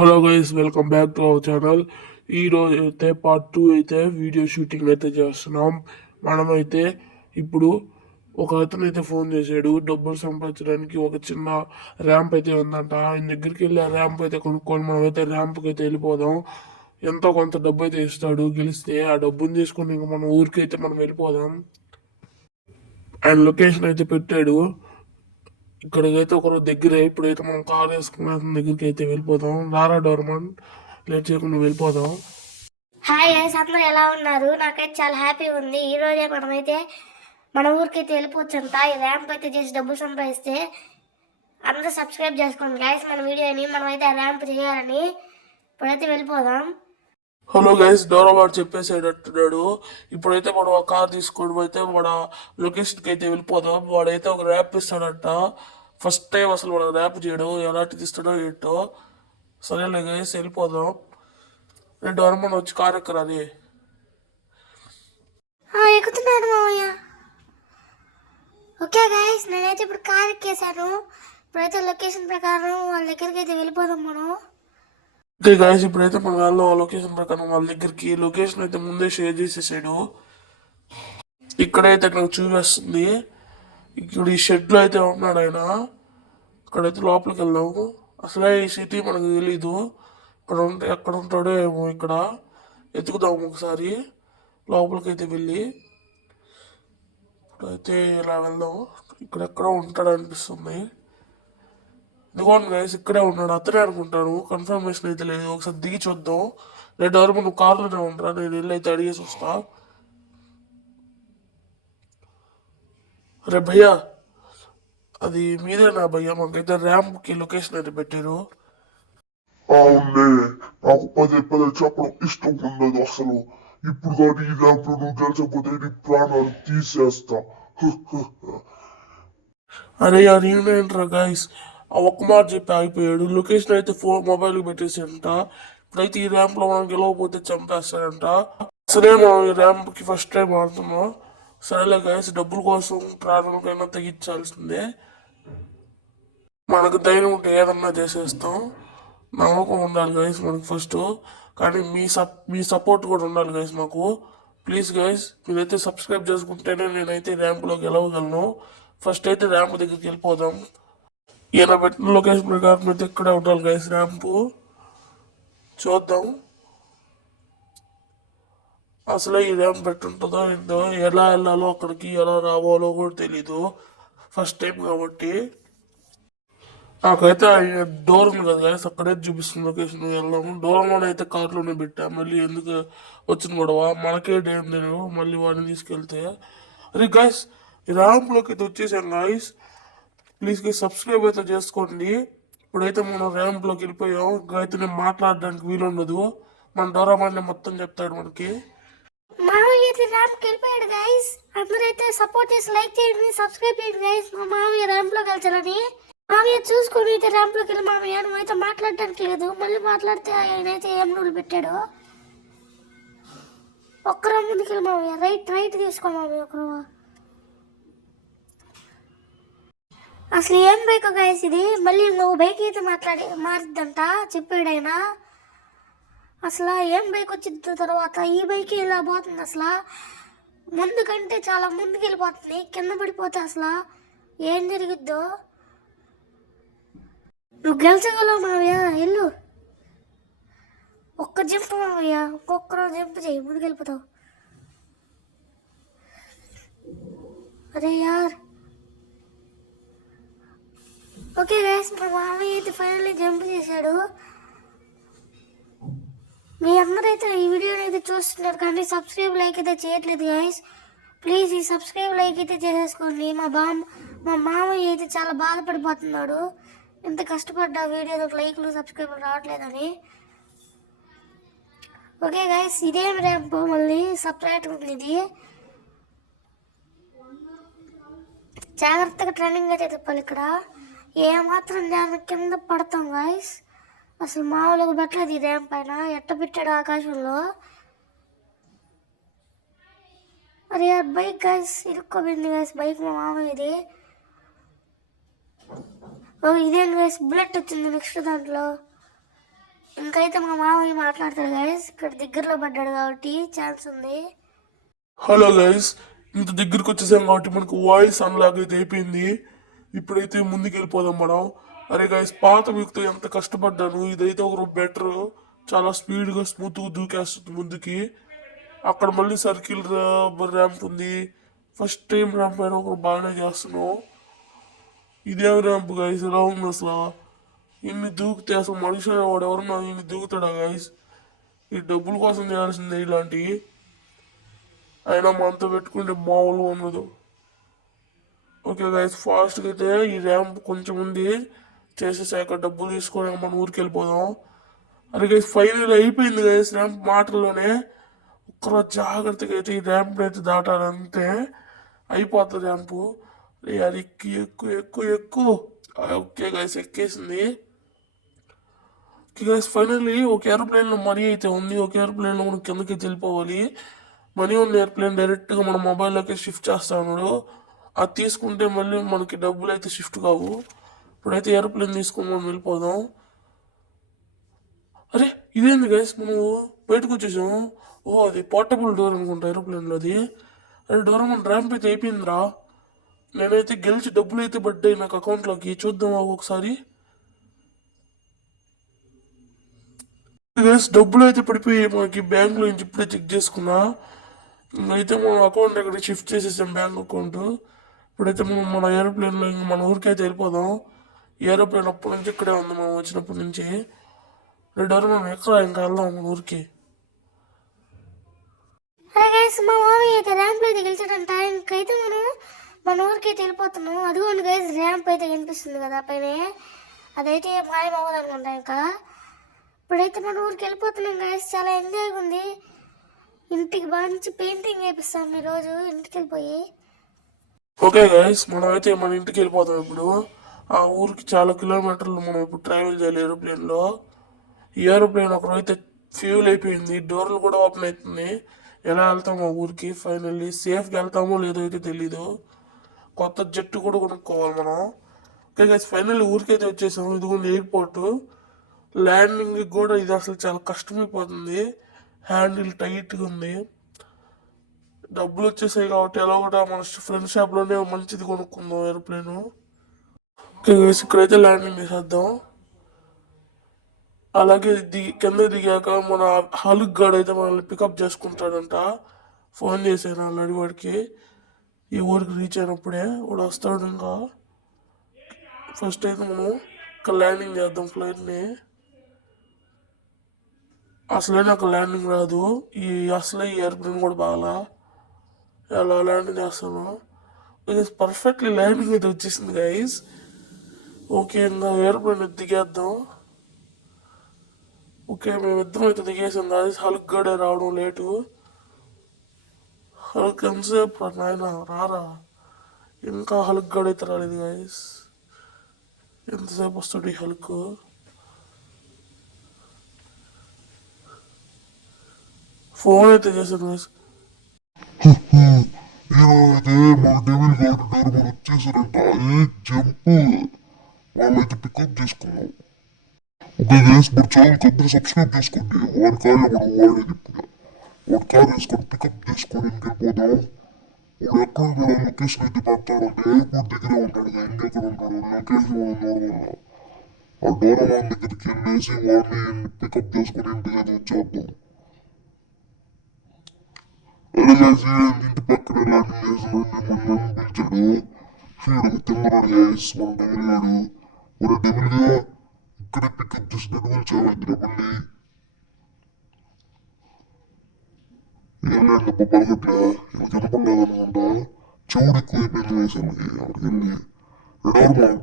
Hello guys, welcome back to our channel. ఈరోజు అయితే part 2 అయితే వీడియో షూటింగ్ అయితే చేస్తున్నాం. మనమైతే ఇప్పుడు ఒక అతను అయితే ఫోన్ చేశాడు. డబ్బులు సంపాదించడానికి ఒక చిన్న ర్యాంప్ అయితే ఉందంట. ఆయన దగ్గరికి వెళ్ళి ఆ ర్యాంప్ అయితే కొనుక్కొని మనమైతే ర్యాంప్కి అయితే వెళ్ళిపోదాం. ఎంతో కొంత డబ్బు అయితే ఇస్తాడు గెలిస్తే. ఆ డబ్బుని తీసుకొని ఇంకా మన ఊరికి అయితే మనం వెళ్ళిపోదాం. ఆయన లొకేషన్ అయితే పెట్టాడు. ఇక్కడికైతే ఒకరోజు దగ్గరే. ఇప్పుడైతే మనం కార్ వేసుకున్న దగ్గరికి అయితే వెళ్ళిపోదాం. రారా డోర్మన్, లేట్ చేయకుండా వెళ్ళిపోదాం. హాయ్ గైస్, అందరూ ఎలా ఉన్నారు? నాకైతే చాలా హ్యాపీ ఉంది. ఈ రోజే మనమైతే మన ఊరికైతే వెళ్ళిపోవచ్చంట. ఈ ర్యాంప్ అయితే చేసి డబ్బులు సంపాదిస్తే అందరూ సబ్స్క్రైబ్ చేసుకోండి గైస్ మన వీడియోని. మనమైతే ఆ ర్యాంప్ చేయాలని ఇప్పుడైతే వెళ్ళిపోదాం. హలో గైస్, డోరావాడు చెప్పేసేటట్టున్నాడు. ఇప్పుడైతే మనం ఆ కార్ తీసుకొని అయితే మన లొకేషన్కి అయితే వెళ్ళిపోదాం. వాడైతే ఒక ర్యాప్ ఇస్తాడంట. ఫస్ట్ టైం అసలు వాడు ర్యాప్ చేయడం, ఎలాంటిది ఇస్తాడో ఏంటో. సరేలే గైస్, వెళ్ళిపోదాం. నేను డోరమన్ వచ్చి కార్ ఎక్కరాని ఎక్కుతున్నాను మావయ్య. ఓకే గైస్, నేనైతే ఇప్పుడు కార్ ఎక్కేసాను. ఇప్పుడైతే లొకేషన్ ప్రకారం వాళ్ళ దగ్గరికి అయితే వెళ్ళిపోదాం మనం. ఓకే గైస్, ఇప్పుడైతే మన వాళ్ళు లొకేషన్ ప్రకారం వాళ్ళ దగ్గరికి లొకేషన్ అయితే ముందే షేర్ చేసేసాడు. ఇక్కడైతే నాకు చూపిస్తుంది. ఇక్కడ ఈ షెడ్లో అయితే ఉన్నాడు ఆయన. ఇక్కడైతే లోపలికి వెళ్దాము. అసలే ఈ సిటీ మనకు తెలీదు. ఎక్కడ ఉంటాడో ఏమో. ఇక్కడ ఎతుకుదాము ఒకసారి. లోపలికి అయితే వెళ్ళి ఇప్పుడైతే ఇలా వెళ్దాం. ఇక్కడ ఎక్కడో ఉంటాడు అనిపిస్తుంది. ఇదిగోండి గైస్, ఇక్కడే ఉన్నాడు. అతనే అనుకుంటాను, కన్ఫర్మేషన్ అయితే లేదు. ఒకసారి దిగి చూద్దాం. నేను ఎవరు నువ్వు కార్లోనే ఉంటారా, నేను వెళ్ళి అయితే అడిగేసి వస్తా. అరే భయ్యా, అది మీరేనా భయ్యా? మాకైతే ర్యాంప్కి లొకేషన్ అయితే పెట్టారు. అవునే, నాకు పదే పదే చెప్పడం ఇష్టం ఉండదు అసలు. ఇప్పుడు కానీ ఈ ర్యాంప్ నువ్వు గెలిచకపోతే నీ ప్రాణాలు తీసేస్తా. అరే నేనేంట్రా గైస్, ఆ ఒక్క మాట చెప్పి ఆగిపోయాడు. లొకేషన్ అయితే మొబైల్ పెట్టేసాడంట. ఇప్పుడైతే ఈ ర్యాంప్లో మనం గెలవకపోతే చంపేస్తాడంట. సరే, మనం ఈ ర్యాంప్కి ఫస్ట్ టైం ఆడుతున్నాం. సరేలే గైస్, డబ్బుల కోసం ప్రాణాలకైనా తగ్గించాల్సిందే. మనకు ధైర్యం ఉంటే ఏదన్నా చేసేస్తాం. నమ్మకం ఉండాలి గైస్ మనకు ఫస్ట్. కానీ మీ సపోర్ట్ కూడా ఉండాలి గైస్ మాకు. ప్లీజ్ గైస్, మీరైతే సబ్స్క్రైబ్ చేసుకుంటేనే నేనైతే ర్యాంప్లో గెలవగలను. ఫస్ట్ అయితే ర్యాంప్ దగ్గరికి వెళ్ళిపోదాం. ఈయన పెట్టిన లొకేషన్ ప్రకారం అయితే ఇక్కడే ఉండాలి గైస్ ర్యాంపు. చూద్దాం అసలు ఈ ర్యాంప్ పెట్టుంటుందో ఏందో. ఎలా వెళ్ళాలో అక్కడికి, ఎలా రావాలో కూడా తెలీదు. ఫస్ట్ టైం కాబట్టి నాకైతే డోర్ ఉంది కదా గైస్, అక్కడే చూపిస్తుంది లొకేషన్. వెళ్దాము. డోర్ అయితే కార్లోనే పెట్టా. మళ్ళీ ఎందుకు వచ్చిన గొడవ, మనకే డేంజర్ మళ్ళీ వాడిని తీసుకెళ్తే. అరే గైస్, ఈ ర్యాంప్లోకి అయితే వచ్చేసాను గైస్. ప్లీజ్ గైస్, సబ్స్క్రైబ్ అయితే చేసుకోండి. ఇప్పుడైతే మనం ర్యాంప్లోకి వెళ్ళిపోయాం. ఇంకైతే నేను మాట్లాడడానికి వీలుండదు. మన డోరామాన్ మొత్తం చెప్తాడు మనకి. మామయ్య అయితే ర్యాంప్కి వెళ్ళిపోయాడు గైస్. అందరైతే సపోర్ట్ చేసి లైక్ చేయండి, సబ్స్క్రైబ్ చేయండి గైస్. మా మామయ్య ర్యాంప్లోకి వెళ్తారని. మామయ్య చూసుకొని అయితే ర్యాంప్లోకి వెళ్ళి. మామయ్య నువ్వైతే మాట్లాడడానికి లేదు. మళ్ళీ మాట్లాడితే ఆయన అయితే ఏం రూల్ పెట్టాడు. ఒక్కరో ముందుకు వెళ్ళి మామయ్య. రైట్ తీసుకో మామయ్య. ఒకరు అసలు ఏం బైక్ గైస్ ఇది. మళ్ళీ ఇంకొక బైక్ అయితే మారిద్దంట చెప్పాడు ఆయన. అసలు ఏం బైక్ వచ్చిన తర్వాత ఈ బైక్ ఇలా పోతుంది. అసలు ముందు కంటే చాలా ముందుకు వెళ్ళిపోతుంది. కింద పడిపోతే అసలు ఏం జరిగిద్దో. నువ్వు గెలిచగలవు మావయ్య, వెళ్ళు. ఒక్క జంప్ మావయ్య, ఒక్కొక్కరు జంప్ చేయి, ముందుకు వెళ్ళిపోతావు. అరే యార్. ఓకే గైస్, మా మామయ్య అయితే ఫైనల్లీ జంప్ చేశాడు. మీ అందరైతే ఈ వీడియోని అయితే చూస్తున్నారు కానీ సబ్స్క్రైబ్ లైక్ అయితే చేయట్లేదు గైస్. ప్లీజ్ ఈ సబ్స్క్రైబ్ లైక్ అయితే చేసేసుకోండి. మా మామయ్య అయితే చాలా బాధపడిపోతున్నాడు. ఇంత కష్టపడ్డా వీడియో లైక్లు సబ్స్క్రైబ్ రావట్లేదని. ఓకే గైస్, ఇదేం ర్యాంప్ మళ్ళీ సపరేట్ ఉంది ఇది. జాగ్రత్తగా ట్రైనింగ్ అయితే తిప్పాలి. ఇక్కడ ఏమాత్రం జాగ్రత్త కింద పడతాం గైస్. అసలు మామూలుగా పెట్టలేదు ఈ ర్యాంప్ పైన. ఎట్ట పెట్టాడు ఆకాశంలో. అరే బైక్ గైస్ ఇరుక్కోబడింది గైస్. బైక్ మా మామయ్యది. ఇదేం గైస్, బుల్లెట్ వచ్చింది నెక్స్ట్ దాంట్లో. ఇంకైతే మా మామయ్య మాట్లాడతాడు గైస్. ఇక్కడ దగ్గరలో పడ్డాడు కాబట్టి ఛాన్స్ ఉంది. హలో గైస్, ఇంత దగ్గరికి వచ్చేసాం కాబట్టి మనకు వాయిస్ అన్లాగ్ అయితే అయిపోయింది. ఇప్పుడైతే ముందుకు వెళ్ళిపోదాం మనం. అరే గైస్, పాత వ్యక్తి ఎంత కష్టపడ్డాను, ఇదైతే ఒక బెటర్. చాలా స్పీడ్గా స్మూత్గా దూకేస్తుంది ముందుకి. అక్కడ మళ్ళీ సర్కిల్ ర్యాంప్ ఉంది. ఫస్ట్ టైం ర్యాంప్ అయినా ఒకరు బాగానే చేస్తున్నావు. ఇదేం ర్యాంప్ గైస్, ఎలా ఉంది అసలు? ఇన్ని దూకితే అసలు మనిషి వాడు ఎవరన్నా ఇన్ని దూకుతాడా గైస్? ఈ డబ్బుల కోసం చేయాల్సిందే ఇలాంటివి. అయినా మనతో పెట్టుకుంటే మామూలుగా ఉండదు. ఓకే గైస్, ఫాస్ట్గా అయితే ఈ ర్యాంప్ కొంచెం ఉంది, చేసేసాక డబ్బులు తీసుకొని మన ఊరికి వెళ్ళిపోదాం. అరే గైస్, ఫైనల్ అయిపోయింది గైస్ ర్యాంప్ మాటల్లోనే. ఒక్కరో జాగ్రత్తగా అయితే ఈ ర్యాంప్ అయితే దాటాలంటే అయిపోతుంది ర్యాంపు. అది ఎక్కువ ఎక్కువ ఎక్కువ ఎక్కువ. ఓకే గైస్, ఎక్కేసింది. ఓకే గైస్, ఫైనల్లీ ఒక ఏరోప్లేన్లో మనీ అయితే ఉంది. ఒక ఏరోప్లేన్లో మనం కిందకి వెళ్ళిపోవాలి. మనీ ఉన్న ఎయిర్ప్లేన్ డైరెక్ట్గా మన మొబైల్లోకి షిఫ్ట్ చేస్తా ఉన్నాడు. అది తీసుకుంటే మళ్ళీ మనకి డబ్బులు అయితే షిఫ్ట్ కావు. ఇప్పుడైతే ఏరోప్లేన్ తీసుకుని మనం వెళ్ళిపోదాం. అరే ఇదేంది గైస్, మనం బయటకు వచ్చేసాం. ఓ, అది పోర్టబుల్ డోర్ అనుకుంటా ఏరోప్లేన్లో అది. అరే డోర్ మన ర్యాంప్ అయితే అయిపోయిందిరా. నేనైతే గెలిచి డబ్బులు అయితే పడ్డాయి నాకు అకౌంట్లోకి. చూద్దాం ఒకసారి. గైస్, డబ్బులు అయితే పడిపోయి మనకి బ్యాంక్లో నుంచి ఇప్పుడే చెక్ చేసుకున్నా. అయితే మనం అకౌంట్ ఎక్కడికి షిఫ్ట్ చేసేసాం, బ్యాంక్ అకౌంట్. ఇప్పుడైతే మనం మన ఏరోప్లేన్లో ఇంకా మన ఊరికి అయితే వెళ్ళిపోదాం. ఏరోప్లేన్ అప్పటి నుంచి ఇక్కడే ఉంది, మనం వచ్చినప్పటి నుంచి. డోర్ మనం ఎక్కడ ఇంకా వెళ్దాం మన ఊరికి. అరే గైస్, మా మామయ్య అయితే ర్యాంప్ అయితే గెలిచాడంట. ఇంకైతే మనం మన ఊరికి అయితే వెళ్ళిపోతున్నాం. అదిగోండి గైస్, ర్యాంప్ అయితే కనిపిస్తుంది కదా పైన. అదైతే మాయమవ్వదు అనుకుంటా ఇంకా. ఇప్పుడైతే మన ఊరికి వెళ్ళిపోతున్నాం గైస్. చాలా ఎంజాయ్గా ఉంది. ఇంటికి మంచి పెయింటింగ్ వేపిస్తాం ఈరోజు ఇంటికి వెళ్ళిపోయి. ఓకే గైస్, మనం అయితే మన ఇంటికి వెళ్ళిపోతాం ఇప్పుడు. ఆ ఊరికి చాలా కిలోమీటర్లు మనం ఇప్పుడు ట్రావెల్ చేయాలి ఏరోప్లేన్లో. ఈ ఏరోప్లేన్ ఒకరు అయితే ఫ్యూల్ అయిపోయింది, డోర్లు కూడా ఓపెన్ అవుతుంది. ఎలా వెళ్తాము ఆ ఊరికి? ఫైనల్లీ సేఫ్గా వెళ్తామో లేదో అయితే తెలీదు. కొత్త జట్టు కూడా కొనుక్కోవాలి మనం. ఓకే గైస్, ఫైనల్లీ ఊరికి అయితే వచ్చేసాము. ఇదిగోండి ఎయిర్పోర్ట్. ల్యాండింగ్ కూడా ఇది అసలు చాలా కష్టమైపోతుంది. హ్యాండిల్ టైట్గా ఉంది. డబ్బులు వచ్చేసాయి కాబట్టి ఎలా కూడా మన ఫ్రెండ్ షాప్లోనే మంచిది కొనుక్కుందాం ఏరోప్లేను. ఓకే గైస్, ఇక్కడైతే ల్యాండింగ్ చేసేద్దాం. అలాగే కింద దిగాక మన హల్క్ గార్డ్ అయితే మనల్ని పికప్ చేసుకుంటాడంట. ఫోన్ చేశాను ఆల్రెడీ వాడికి. ఈ ఊరికి రీచ్ అయినప్పుడే వాడు వస్తాడు. ఇంకా ఫస్ట్ అయితే మనం ఇక్కడ ల్యాండింగ్ చేద్దాం ఫ్లైట్ని. అసలే నాకు ల్యాండింగ్ రాదు. అసలే ఈ ఎయిర్ప్లేన్ కూడా బాగా ఎలా ల్యాండింగ్ చేస్తాను. పర్ఫెక్ట్లీ ల్యాండింగ్ అయితే వచ్చేసింది గైస్. ఓకే, ఇంకా ఎయిర్ప్లేన్ దిగేద్దాం. ఓకే, మేమిద్దరం అయితే దిగేసాం గైస్. హల్క్ గడే రావడం లేటు. హల్క్ ఎంతసేపు నాయన రారా? ఇంకా హల్క్ గడ్ అయితే రాలేదు గైస్. ఎంతసేపు వస్తాడు ఈ హల్క్? ఫోన్ అయితే చేశాను గైస్. ఈరోజైతే మా డెవిల్ గార్డ్ డోర్ మన వచ్చేసారంట. జంప్ వాళ్ళైతే పికప్ చేసుకున్నాం. ఓకే గైస్, మరి ఛానల్ కంపెనీ సబ్స్క్రైబ్ చేసుకోండి. వాడి కాళ్ళు మనం వాడేది ఇప్పుడు. వాడి కార్ వేసుకొని పికప్ చేసుకొని ఇంకెళ్ళిపోదాం. వాడు ఎక్కడ కూడా లొకేషన్ అయితే పెడతాడంటే ఎయిర్పోర్ట్ దగ్గరే ఉంటాడు. ఇంకెక్కడ ఉంటాడు లొకేషన్ నార్మల్గా. ఆ డోరమాన్ దగ్గరికి వెళ్ళేసి వాడిని పికప్ చేసుకొని ఇంటికి అయితే వచ్చేద్దాం. ఇంటి పక్కన ల్యాండింగ్ చేసిన నన్ను పిలిచాడు. వీడు తిమ్మరాడు గైస్, మన డెవిల్ గాడు. ఒక డెవిల్గా ఇక్కడే పికప్ చేసినట్టు పిలిచాడు మళ్ళీ. వెళ్ళండి పక్కన కనపడలేదనుకుంటా. చెవుడు ఎక్కువైపోయింది వేసాను అక్కడికి వెళ్ళి. నార్మల్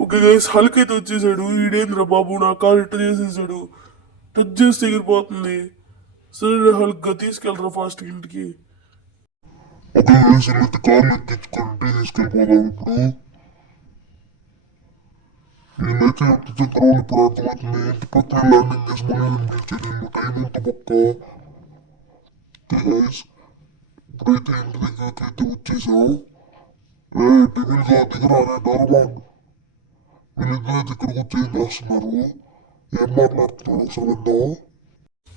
ఓకే గైస్, హల్క్ అయితే వచ్చేసాడు. ఈడేంద్ర బాబు నా కారు ఇట్ట చేసేసాడు. టచ్ చేస్తే ఎగిరిపోతుంది. సరే హల్క్ గా తీసుకెళ్ళరా ఫాస్ట్ ఇంటికి. ఓకే గైస్, వెళ్ళి కార్లు ఎక్కించుకుంటే తీసుకెళ్ళిపోదాం ఇప్పుడు. నేనైతే ఎంత చక్రం ఇప్పుడు అర్థమవుతుంది. ఇంటి పక్కన ల్యాండింగ్ చేసి మళ్ళీ పిలిచాడు. టైం ఎంత పక్క. గైస్, ఇప్పుడైతే ఇంటి దగ్గరికి అయితే వచ్చేసాం. డెవిల్ గా దిగరా డోరమాన్. వీళ్ళిద్దరు అయితే ఇక్కడికి వచ్చి ఏం చేస్తున్నారు, ఏం మాట్లాడుతున్నారు ఒకసారి విందామా?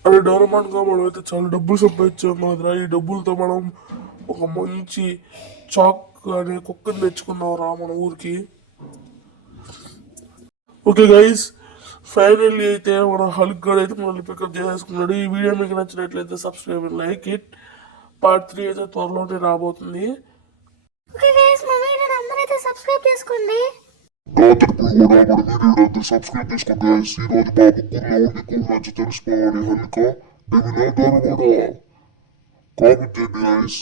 అరే డోరమాన్ గా మనం అయితే చాలా డబ్బులు సంపాదించాం కదరా. ఈ డబ్బులతో మనం ఒక మంచి చాక్ అనే కుక్కని తెచ్చుకుందాం రా మన ఊరికి. ఓకే గైస్, ఫైనల్లీ అయితే మన హల్క్ గడ్ అయితే మనల్ని పికప్ చేసేసుకున్నాడు. ఈ వీడియో మీకు నచ్చినట్లయితే సబ్స్క్రైబ్ లైక్ ఇట్. పార్ట్ 3 అయితే త్వరలోనే రాబోతుంది. ఓకే గైస్, మా వీడియోని అందరైతే సబ్స్క్రైబ్ చేసుకోండి. నా తరపున కూడా మన వీడియోని సబ్స్క్రైబ్ చేసుకోండి guys. ఈ రోజు మా ముగ్గురులో నీకు నచ్చి తెలుసుకోవాలి హల్క డెవినా దొరబడా కామెంట్ చేయండి guys.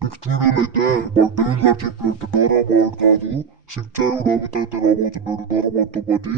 నెక్స్ట్ వీడియోలో అయితే మా డెవిల్ గారు చెప్పినట్టు డోరా బాగుంది కాదు, శిక్షణ నోబితా అయితే రాబోతున్నాడు డోరామాన్తో పాటు.